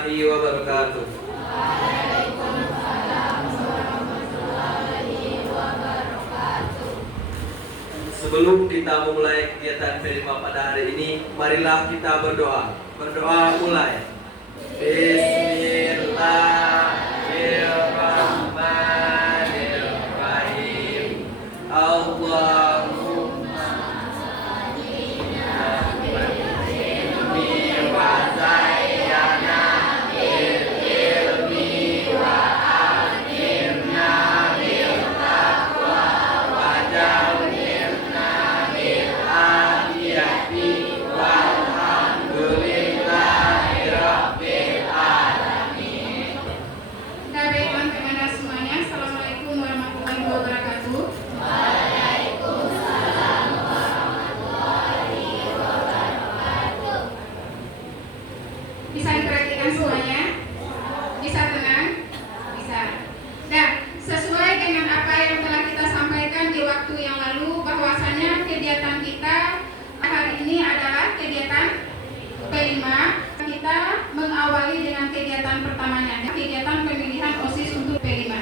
warahmatullahi wabarakatuh. Sebelum kita memulai kegiatan Pelima pada hari ini, marilah kita berdoa. Berdoa mulai. Bismillahirrahmanirrahim. Allahumma ilmi wa zayyana bil ilmi wa akhirna bil taqwa wa jawirna bil afiyati walhamdulillahi rabbil alamin. Baik teman-teman semuanya, Assalamualaikum warahmatullahi wabarakatuh. Bisa diperhatikan semuanya? Bisa tenang? Bisa. Nah, sesuai dengan apa yang telah kita sampaikan di waktu yang lalu, bahwasanya kegiatan kita hari ini adalah kegiatan P5. Kita mengawali dengan kegiatan pertamanya, kegiatan pemilihan OSIS untuk P5.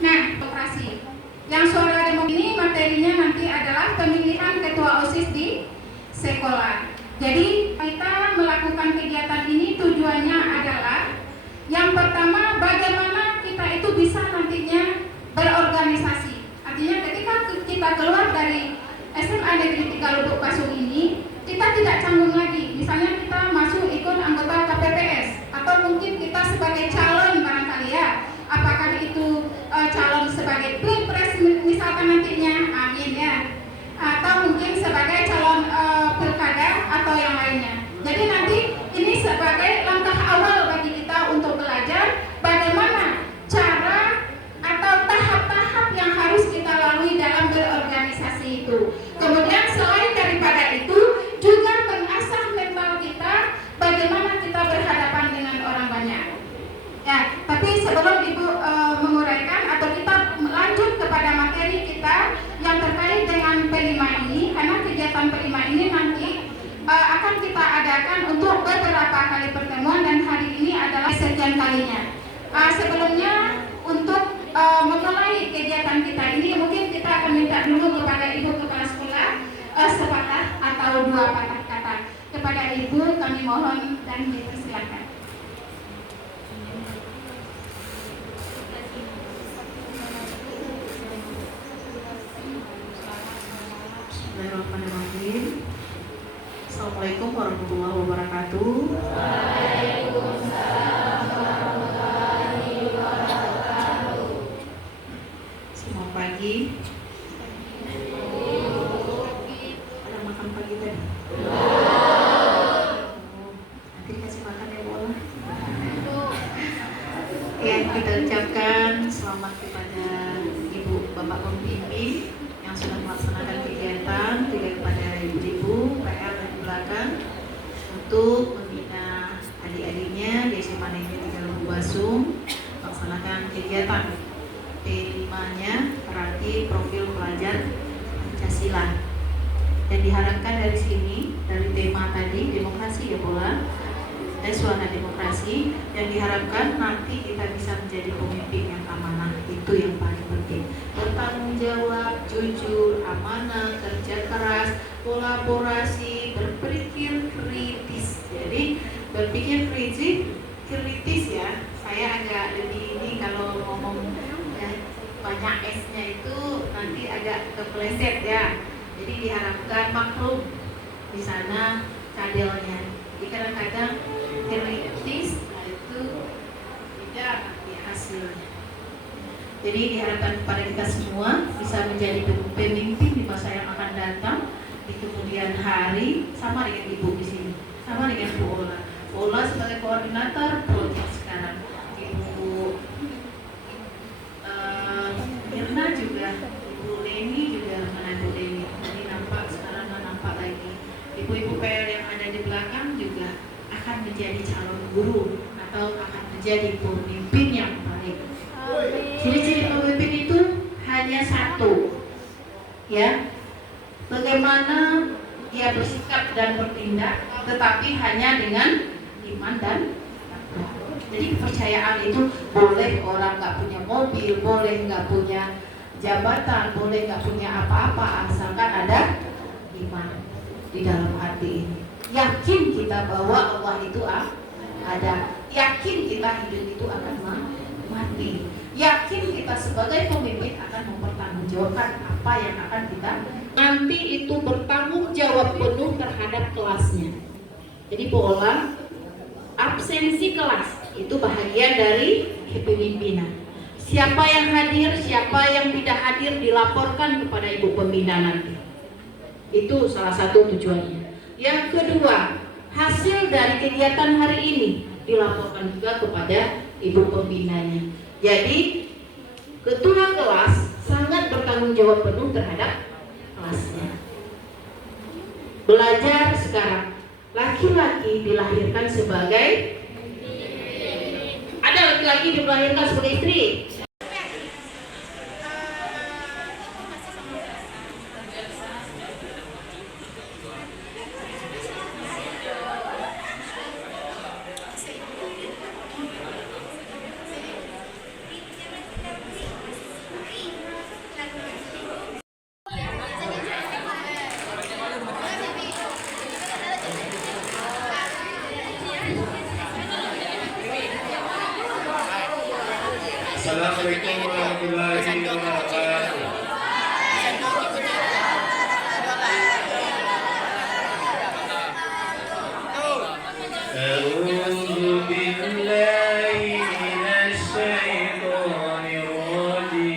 Nah, operasi. Yang suara demo ini materinya nanti adalah pemilihan ketua OSIS di sekolah. Jadi kita melakukan kegiatan ini tujuannya adalah yang pertama, bagaimana kita itu bisa nantinya berorganisasi. Artinya ketika kita keluar dari SMA Negeri 3 Lubuk Pasung ini, kita tidak canggung lagi. Misalnya kita masuk ikut anggota KPPS, atau mungkin kita sebagai calon barangkali ya. Apakah itu calon sebagai pilpres misalkan nantinya, amin ya. Atau mungkin sebagai calon pilkada atau yang lainnya. Jadi nanti ini sebagai langkah awal bagi kita untuk belajar bagaimana cara atau tahap-tahap yang harus kita lalui dalam berorganisasi itu. Kemudian selain daripada itu juga mengasah mental kita bagaimana kita berhadapan dengan orang banyak. Ya, tapi sebelum Ibu menguraikan atau kita lanjut kepada materi kita yang terkait dengan P5 ini, karena kegiatan P5 ini nanti akan kita adakan untuk beberapa kali pertemuan dan hari ini adalah sekian kalinya. Sebelumnya untuk memulai kegiatan kita ini mungkin kita akan minta dulu kepada Ibu Kepala Sekolah sepatah atau dua patah kata. Kepada Ibu kami mohon dan dipersilakan. Bismillahirrahmanirrahim. Assalamualaikum warahmatullahi wabarakatuh. Selamat pagi. Ada makan pagi tadi? Nanti kasih makan ya bola. Ya, kita ucapkan selamat kepada Ibu Bapak Pembimbing yang sudah melaksanakan kegiatan, juga kepada ibu-ibu PR di belakang untuk membina adik-adiknya di SMA Negeri 3 Lubuk Pasung melaksanakan kegiatan P5-nya berarti profil pelajar Pancasila. Dan diharapkan dari sini, dari tema tadi demokrasi ya bola dan suara demokrasi, yang diharapkan nanti kita bisa menjadi pemimpin yang amanah. Itu yang paling penting, bertanggung jawab, jujur, amanah, kerja keras, kolaborasi, berpikir kritis. Jadi berpikir kritis ya. Saya agak lebih ini kalau ngomong ya, banyak S-nya itu nanti agak kepleset ya. Jadi diharapkan maklum di sana kadelnya. Jadi kadang-kadang kritis, nah itu tidak nanti hasilnya. Jadi diharapkan kepada kita semua bisa menjadi pemimpin di masa yang akan datang di kemudian hari, sama dengan Ibu di sini, sama dengan Bu Ola. Bu Ola sebagai koordinator proyek sekarang, Ibu Mirna juga, Ibu Leni juga, mana Bu Leni. Jadi nampak sekarang nampak lagi. Ibu-ibu PR yang ada di belakang juga akan menjadi calon guru atau akan menjadi pemimpin yang baik. Ciri-ciri pemimpin itu hanya satu, ya, bagaimana dia bersikap dan bertindak, tetapi hanya dengan iman dan takwa. Jadi kepercayaan itu boleh orang nggak punya mobil, boleh nggak punya jabatan, boleh nggak punya apa-apa, asalkan ada iman di dalam hati ini. Yakin kita bahwa Allah itu ada, yakin kita hidup itu akan mati, yakin kita sebagai pemimpin akan mempertanggungjawabkan apa yang akan kita nanti itu bertanggung jawab penuh terhadap kelasnya. Jadi pola absensi kelas itu bahagian dari kepemimpinan. Siapa yang hadir, siapa yang tidak hadir dilaporkan kepada ibu pembina nanti. Itu salah satu tujuannya. Yang kedua, hasil dari kegiatan hari ini dilaporkan juga kepada ibu pembinanya. Jadi ketua kelas sangat bertanggung jawab penuh terhadap kelasnya. Belajar sekarang, laki-laki dilahirkan sebagai, ada laki-laki dilahirkan sebagai istri. Assalamualaikum warahmatullahi wabarakatuh. A'udzu billahi minasy syaithanir rajim.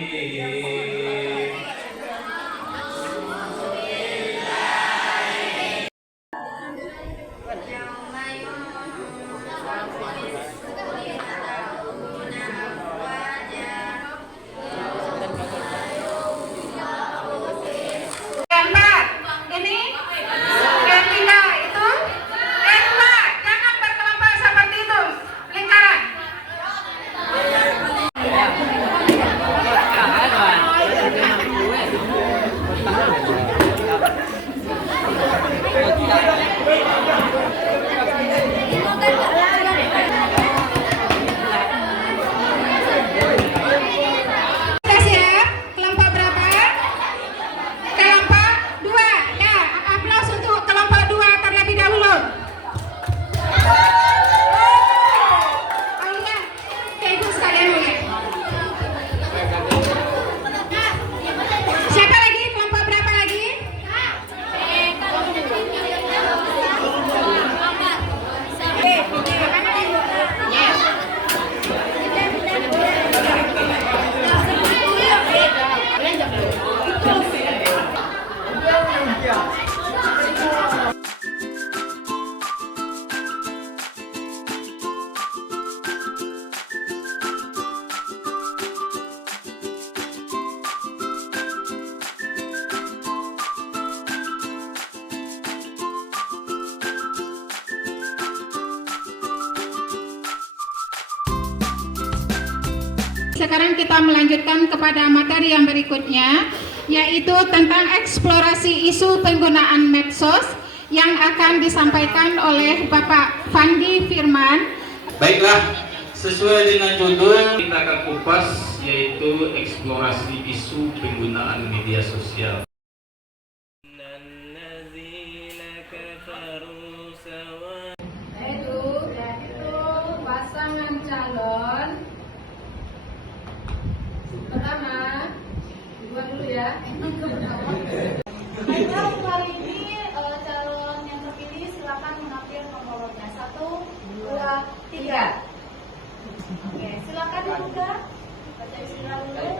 Sekarang kita melanjutkan kepada materi yang berikutnya, yaitu tentang eksplorasi isu penggunaan medsos yang akan disampaikan oleh Bapak Fandi Firman. Baiklah, sesuai dengan judul kita akan kupas, yaitu eksplorasi isu penggunaan media sosial. Yaitu pasangan calon. Pertama, dua dulu ya. Baiklah, untuk kali ini calon yang terpilih silakan mengambil nomornya 1, 2, 3. Oke, silakan dibuka. Baca istilah dulu.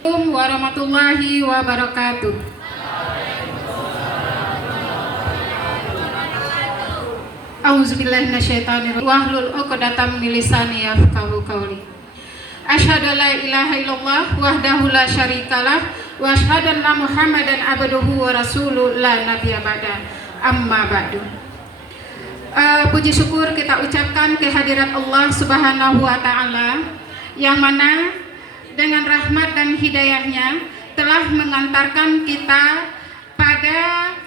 Assalamualaikum warahmatullahi wabarakatuh. Auzubillahi minasyaitonir rajim. Wahlul 'uqdatam min lisani yafqahu qawli. Asyhadu an la ilaha illallah wahdahu la syarikalah wa asyhadu anna Muhammadan abduhu wa rasuluh la nabiyya ba'da. Amma ba'du. Puji syukur kita ucapkan kehadirat Allah Subhanahu wa taala yang mana dengan rahmat dan hidayahnya telah mengantarkan kita pada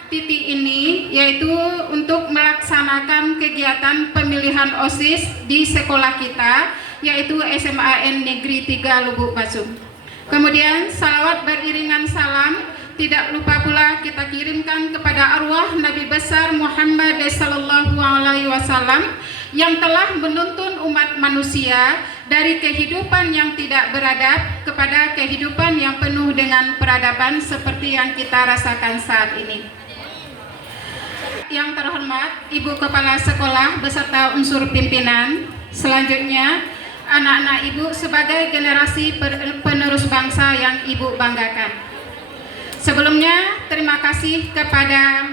titik ini, yaitu untuk melaksanakan kegiatan pemilihan OSIS di sekolah kita, yaitu SMAN Negeri 3 Lubuk Basum. Kemudian salawat beriringan salam tidak lupa pula kita kirimkan kepada arwah Nabi besar Muhammad sallallahu alaihi wasallam yang telah menuntun umat manusia dari kehidupan yang tidak beradab kepada kehidupan yang penuh dengan peradaban seperti yang kita rasakan saat ini. Yang terhormat Ibu Kepala Sekolah beserta unsur pimpinan, selanjutnya anak-anak Ibu sebagai generasi penerus bangsa yang Ibu banggakan. Sebelumnya, terima kasih kepada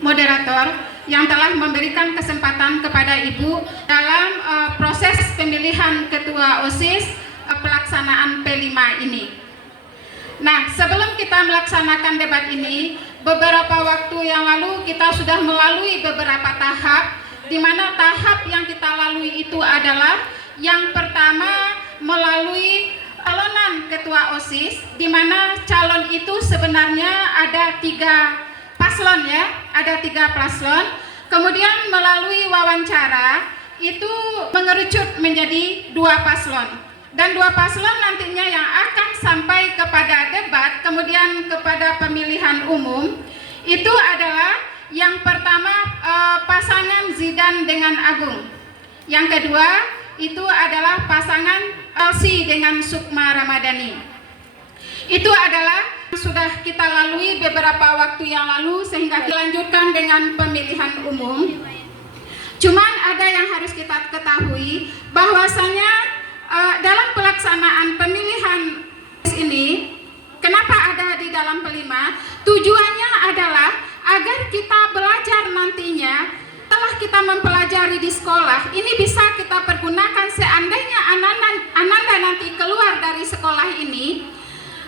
moderator yang telah memberikan kesempatan kepada Ibu dalam proses pemilihan ketua OSIS pelaksanaan P5 ini. Nah, sebelum kita melaksanakan debat ini, beberapa waktu yang lalu kita sudah melalui beberapa tahap, di mana tahap yang kita lalui itu adalah yang pertama melalui calonan ketua OSIS, di mana calon itu sebenarnya ada 3 paslon ya, ada 3 paslon. Kemudian melalui wawancara itu mengerucut menjadi 2 paslon, dan 2 paslon nantinya yang akan sampai kepada debat, kemudian kepada pemilihan umum. Itu adalah yang pertama pasangan Zidan dengan Agung, yang kedua itu adalah pasangan Elsie dengan Sukma Ramadhani. Itu adalah sudah kita lalui beberapa waktu yang lalu sehingga dilanjutkan dengan pemilihan umum. Cuman ada yang harus kita ketahui bahwasanya dalam pelaksanaan pemilihan ini, kenapa ada di dalam P5? Tujuannya adalah agar kita belajar nantinya. Setelah kita mempelajari di sekolah, ini bisa kita pergunakan seandainya Ananda nanti keluar dari sekolah ini,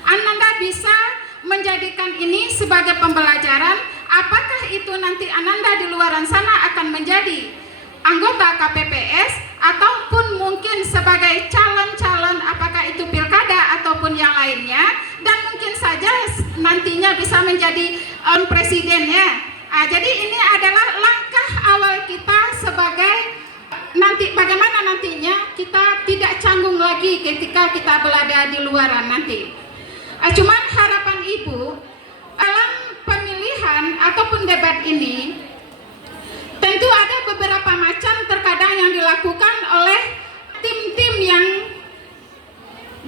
Ananda bisa menjadikan ini sebagai pembelajaran. Apakah itu nanti Ananda di luar sana akan menjadi anggota KPPS ataupun mungkin sebagai calon-calon, apakah itu pilkada ataupun yang lainnya, dan mungkin saja nantinya bisa menjadi presiden ya. Jadi ini adalah langkah awal kita sebagai nanti bagaimana nantinya kita tidak canggung lagi ketika kita berada di luaran nanti. Cuman harapan Ibu dalam pemilihan ataupun debat ini tentu ada beberapa macam terkadang yang dilakukan oleh tim-tim yang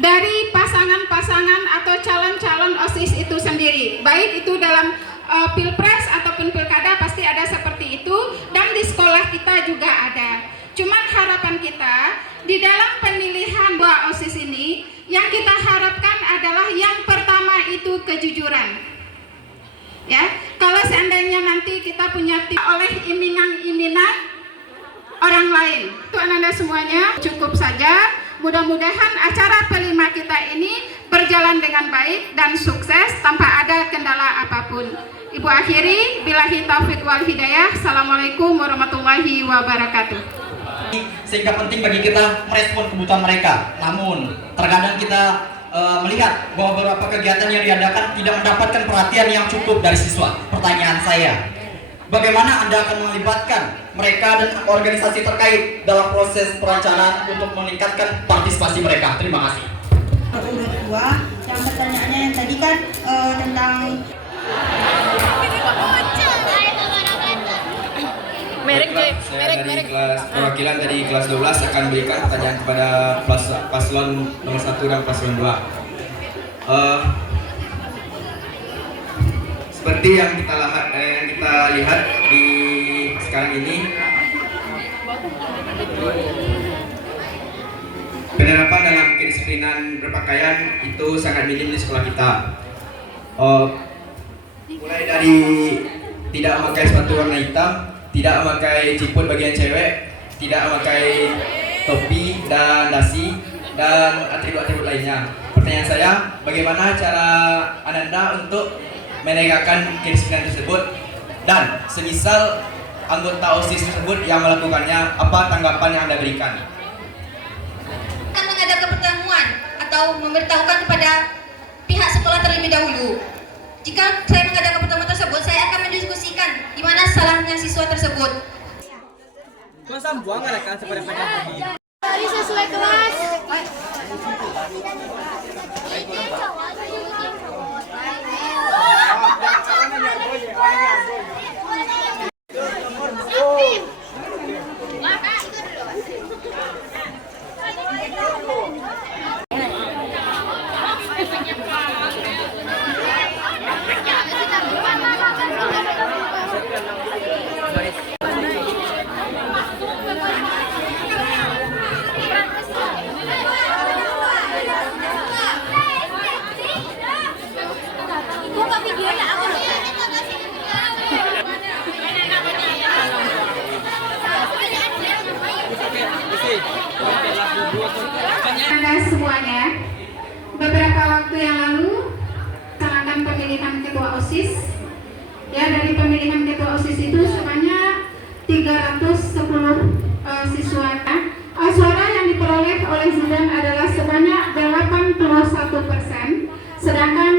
dari pasangan-pasangan atau calon-calon OSIS itu sendiri, baik itu dalam pilpres ataupun pilkada pasti ada seperti itu, dan di sekolah kita juga ada. Cuman harapan kita di dalam pemilihan 2 OSIS ini yang kita harapkan adalah yang pertama itu kejujuran. Ya, kalau seandainya nanti kita punya oleh iming-iming orang lain, itu Anda semuanya cukup saja. Mudah-mudahan acara P5 kita ini berjalan dengan baik dan sukses tanpa ada kendala apapun. Ibu akhiri, billahi taufiq wal hidayah. Assalamualaikum warahmatullahi wabarakatuh. Sehingga penting bagi kita merespon kebutuhan mereka. Namun terkadang kita melihat bahwa beberapa kegiatan yang diadakan tidak mendapatkan perhatian yang cukup dari siswa. Pertanyaan saya, bagaimana Anda akan melibatkan mereka dan organisasi terkait dalam proses perencanaan untuk meningkatkan partisipasi mereka? Terima kasih. Urut 2, yang pertanyaannya yang tadi kan tentang Saya dari kelas perwakilan dari kelas 12 akan berikan pertanyaan kepada paslon nomor 1 dan paslon 2. Seperti yang kita lihat di sekarang ini, penerapan dalam kedisiplinan berpakaian itu sangat minim di sekolah kita. Mulai dari tidak memakai sepatu warna hitam, tidak memakai ciput bagian cewek, tidak memakai topi dan dasi, dan atribut-atribut lainnya. Pertanyaan saya, bagaimana cara Ananda untuk menegakkan kedisiplinan tersebut? Dan semisal anggota OSIS tersebut yang melakukannya, apa tanggapan yang Anda berikan? Akan mengadakan pertemuan atau memberitahukan kepada pihak sekolah terlebih dahulu. Jika saya mengadakan pertemuan tersebut, saya akan mendiskusikan di mana salahnya siswa tersebut. Dari sesuai kelas. Buka videonya aku. Anda semuanya, beberapa waktu yang lalu melaksanakan pemilihan ketua OSIS. Ya, dari pemilihan ketua OSIS itu sebanyak 310 siswa. Suara yang diperoleh oleh Zidan adalah sebanyak 81%, sedangkan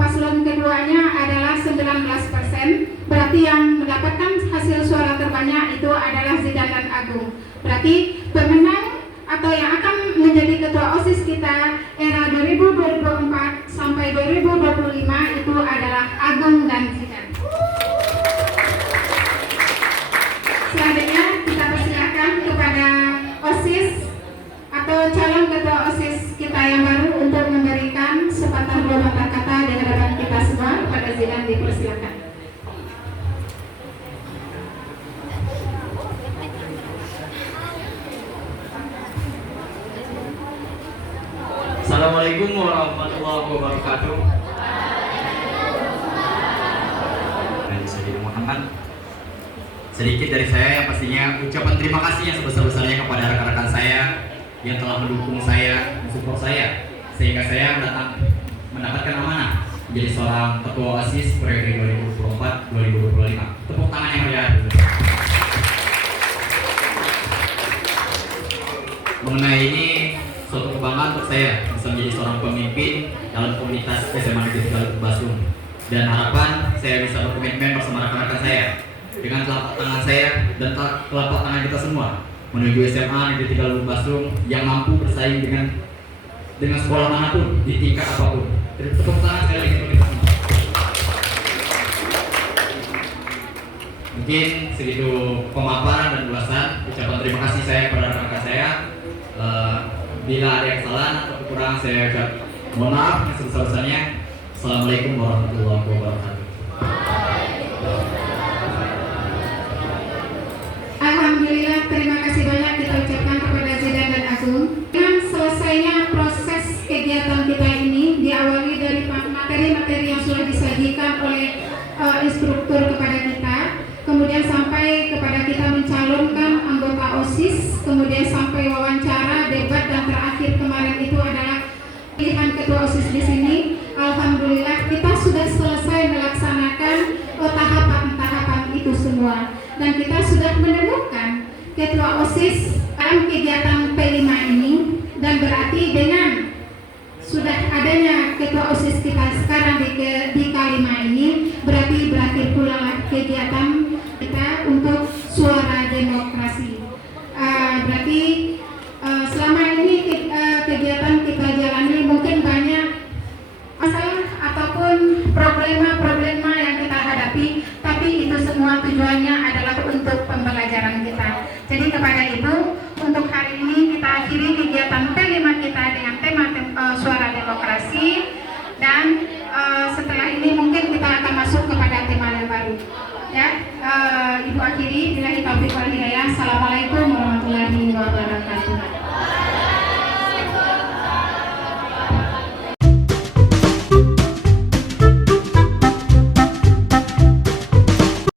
paslon keduanya adalah 19%. Berarti yang mendapatkan hasil suara terbanyak itu adalah Zidan dan Agung. Berarti pemenang atau yang akan menjadi ketua OSIS kita era 2024 sampai 2025 itu adalah Agung dan Zidan. Selanjutnya kita persilakan kepada OSIS atau calon ketua OSIS kita yang baru untuk memberikan sepatah dua patah kata di hadapan kita semua. Kepada Zidan dipersilakan. Assalamualaikum warahmatullahi wabarakatuh. Sedikit dari saya yang pastinya ucapan terima kasih yang sebesar-besarnya kepada rekan-rekan saya yang telah mendukung saya, mensupport saya, sehingga saya mendapatkan amanah menjadi seorang ketua OSIS periode 2024-2025. Tepuk tangan yang meriah. Mengenai ini, suatu kebanggaan untuk saya bisa menjadi seorang pemimpin dalam komunitas SMA Negeri 3 Basung, dan harapan saya bisa berkomitmen bersama rekan-rekan saya dengan telapak tangan saya dan telapak tangan kita semua menuju SMA Negeri 3 Basung yang mampu bersaing dengan sekolah manapun di tingkat apapun. Tepuk tangan sekali lagi untuk kita semua. Mungkin segitu pemaparan dan ulasan. Ucapan terima kasih saya kepada rekan-rekan saya. Bila ada yang salah atau kekurangan saya ucap mohon maaf yang sebesar-besarnya. Assalamualaikum warahmatullahi wabarakatuh. Alhamdulillah, terima kasih banyak kita ucapkan kepada Zidan dan Agung. Dengan selesainya proses kegiatan kita ini diawali dari materi-materi yang sudah disajikan oleh instruktur kepada kita, kemudian sampai kepada kita mencalonkan anggota OSIS, kemudian sampai wawancara, debat, dan terakhir kemarin itu adalah pilihan ketua OSIS di sini. Alhamdulillah kita sudah selesai melaksanakan tahapan-tahapan itu semua, dan kita sudah menemukan ketua OSIS dalam kegiatan P5 ini, dan berarti dengan sudah adanya ketua OSIS kita sekarang di K5 ini, berarti berakhir pula kegiatan kita untuk suara demokrasi. Berarti selama ini kegiatan kita jalani mungkin banyak masalah ataupun problema-problema yang kita hadapi, tapi itu semua tujuannya adalah untuk pembelajaran kita. Jadi kepada Ibu, untuk hari ini kita akhiri kegiatan P5 kita dengan tema suara demokrasi, dan setelah ini mungkin kita akan masuk kepada tema yang baru. Ya, Ibu akhiri bila kita beri hidayah. Assalamualaikum